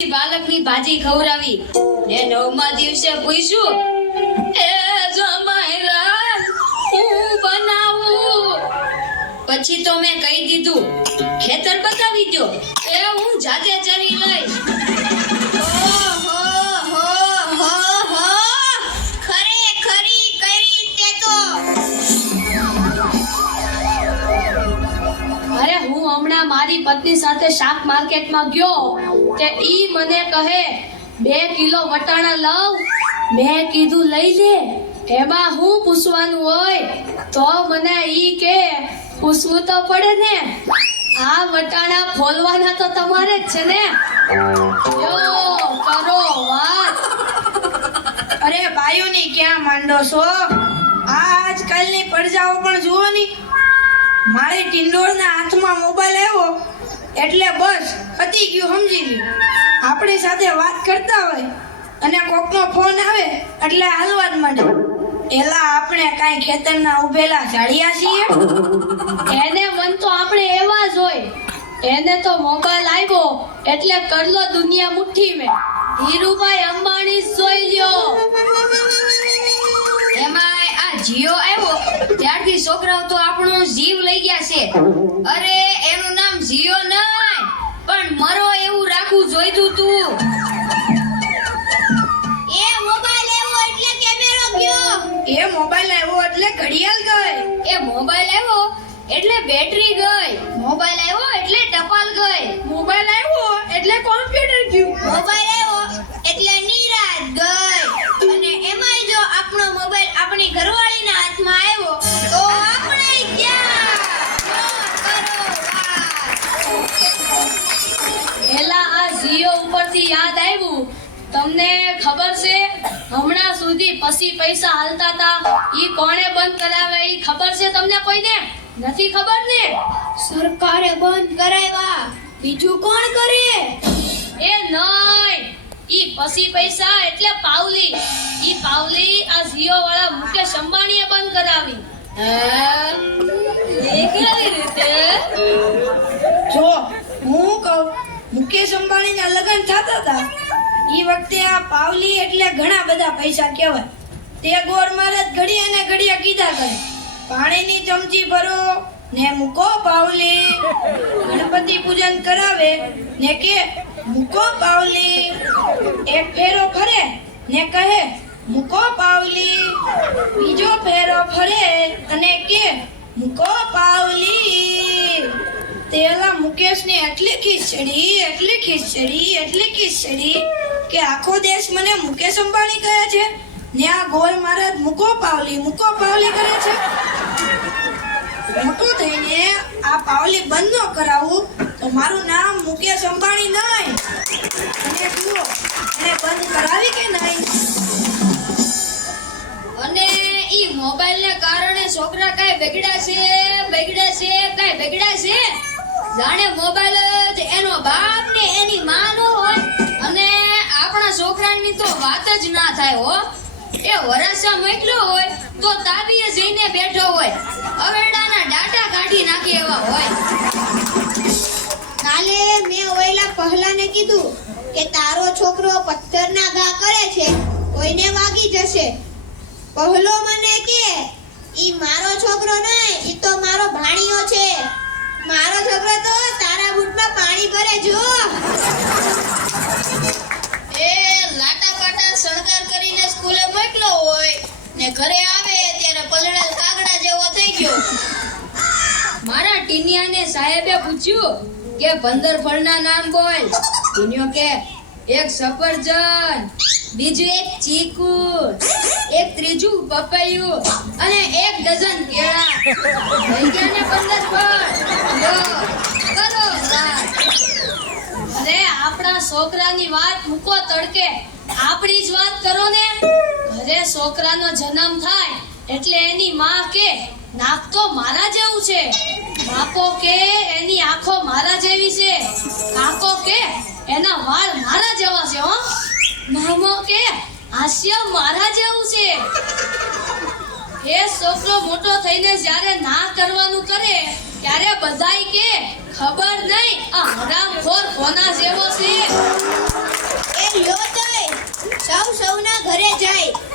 બાળકની ભાજી ખવડાવી ને 9મા દિવસે પૂછ્યું, એ જમાઈલા હું બનાવું? પછી તો મેં કહી દીધું, ખેતર બતાવી દો, એ હું જાતે ચરી લઈશ. મારી પત્ની સાથે શાક માર્કેટમાં ગયો તે ઈ મને કહે 2 કિલો વટાણા લાવ. મેં કીધું લઈ લે, એમાં હું પૂછવાનું હોય? તો મને ઈ કે પૂછવું તો પડે ને, આ વટાણા ફોલવાના તો તમારે જ છે ને. યો કરો વાત. અરે બાયુની ક્યાં માંડો છો? આજકાલની પડજાઓ પણ જુઓ ની. મારી ટિંડોળના હાથમાં મોબાઈલ આવ્યો એટલે બસ પતી ગયું, સમજી લ્યો. આપણી સાથે વાત કરતા હોય અને કોકનો ફોન આવે એટલે હાલવા જ માંડે. એલા આપણે કાંઈ ખેતરના ઉભેલા ઝાડિયા છીએ? એને મન તો આપણે એવા જ હોય. એને તો મોબાઈલ આવ્યો એટલે કરલો દુનિયા મુઠ્ઠી મેં. ધીરુભાઈ અંબાણી જોઈ લ્યો. એમાં આ જીઓ આવ્યો ત્યારથી છોકરાઓ તો આપણો જીવ લઈ ગયા છે. અરે એનું નામ જીઓ નહીં પણ મરો એવું રાખવું જોઈતું તું. એ મોબાઈલ આવ્યો એટલે કેમેરો ગયો. એ મોબાઈલ આવ્યો એટલે ઘડિયાળ ગઈ. એ મોબાઈલ આવ્યો એટલે બેટરી ગઈ. મોબાઈલ આવ્યો એટલે ટપાલ ગઈ. મોબાઈલ આવ્યો એટલે કોમ્પ્યુટર ગયું. મોબાઈલ આવ્યો એટલે નિરાત ગઈ. અને એમાંય જો આપણો મોબાઈલ આપણી ઘરવાળીના હાથમાં આવ્યો તો આપણે ક્યાં? એલા આ જીઓ ઉપરથી યાદ આવ્યું, તમને ખબર છે હમણાં સુધી પછી પૈસા હાલતા હતા ઈ કોણે બંધ કરાવે? ઈ ખબર છે તમને? કોઈને નથી ખબર ને? સરકારે બંધ કરાવ્યા. બીજું કોણ કરે? એ નહીં, ઈ પછી પૈસા એટલે પાવલી. ઈ પાવલી આ જીઓ વાળા મુકેશ અંબાણીએ બંધ કરાવી. એ કેવી રીતે? જો હું કહું, મુકેશ અંબાણીના લગ્ન થતા હતા ઈ વખતે આ પાવલી એટલે ઘણા બધા પૈસા કહેવાય. તે ગોળ મહારાજ ઘડીએ ને ઘડીએ કીધા કરે, પાણીની ચમચી ભરો ને મૂકો પાવલી. ગણપતિ પૂજન કરાવે ને કે મૂકો પાવલી. એક ફેરો ફરે ને કહે મૂકો પાવલી. બીજો ફેરો ફરે અને કે મૂકો પાવલી. તેલા મુકેશને એટલી ખીચડી કે આખો દેશ મને મુકેશ અંબાણી કહે છે ને આ ગોળ મહારાજ મૂકો પાવલી કરે છે. મોટું થઈને આ પાવલી બંધ ન કરાવું તો મારું નામ મુકેશ અંબાણી નહીં. અને જુઓ એને બંધ કરાવી કે નહીં. અને ઈ મોબાઈલ ને કારણે છોકરા કઈ બગડ્યા છે. જાણે મોબાઈલ જ એનો બાપ ને એની માં નો હોય. અને આપણા છોકરાની તો વાત જ ના થાય હો. એ વરાસા મોકલ્યો હોય તો તાબીએ જઈને બેઠો હોય, અવેડાના ડાટા કાઢી નાખે એવા હોય. કાલે મેં ઓયલા પહલાને કીધું કે તારો છોકરો પથ્થરના ઘા કરે છે, કોઈને વાગી જશે. પહલો મને કે ઈ મારો છોકરો નહીં, ઈ તો મારો ભાણિયો છે. મારો છોકરો તો તારા બૂટમાં પાણી ભરે જો. એ લાટા પાટા શણગાર કરીને સ્કૂલે મોકલ્યો હોય ને ઘરે આવે ત્યારે પલળેલ કાગડા જેવો થઈ ગયો. મારા ટીનિયાને સાહેબે પૂછ્યું કે 15 ફળના નામ બોલ. ટીનિયો કે એક સફરજન, બીજું એક ચીકુ, એક ત્રીજું પપૈયું અને 1 ડઝન કેળા. થઈ ગયા ને 15 ફળ. લો કરો વાત. અરે આપણા છોકરાની વાત મૂકો તડકે, આપણી જ વાત કરો ને. ઘરે છોકરાનો જન્મ થાય એટલે એની માં કે નાક તો મારા જેવું છે, બાપો કે એની આંખો મારા જેવી છે, કાકો કે એના વાળ મારા જેવા છે, હો મામો કે હાસ્ય મારા જેવું છે. એ છોકરો મોટો થઈને જ્યારે ના કરવાનું કરે ત્યારે બધાય કે ખબર નહીં આ હરામખોર કોના જેવો છે. જય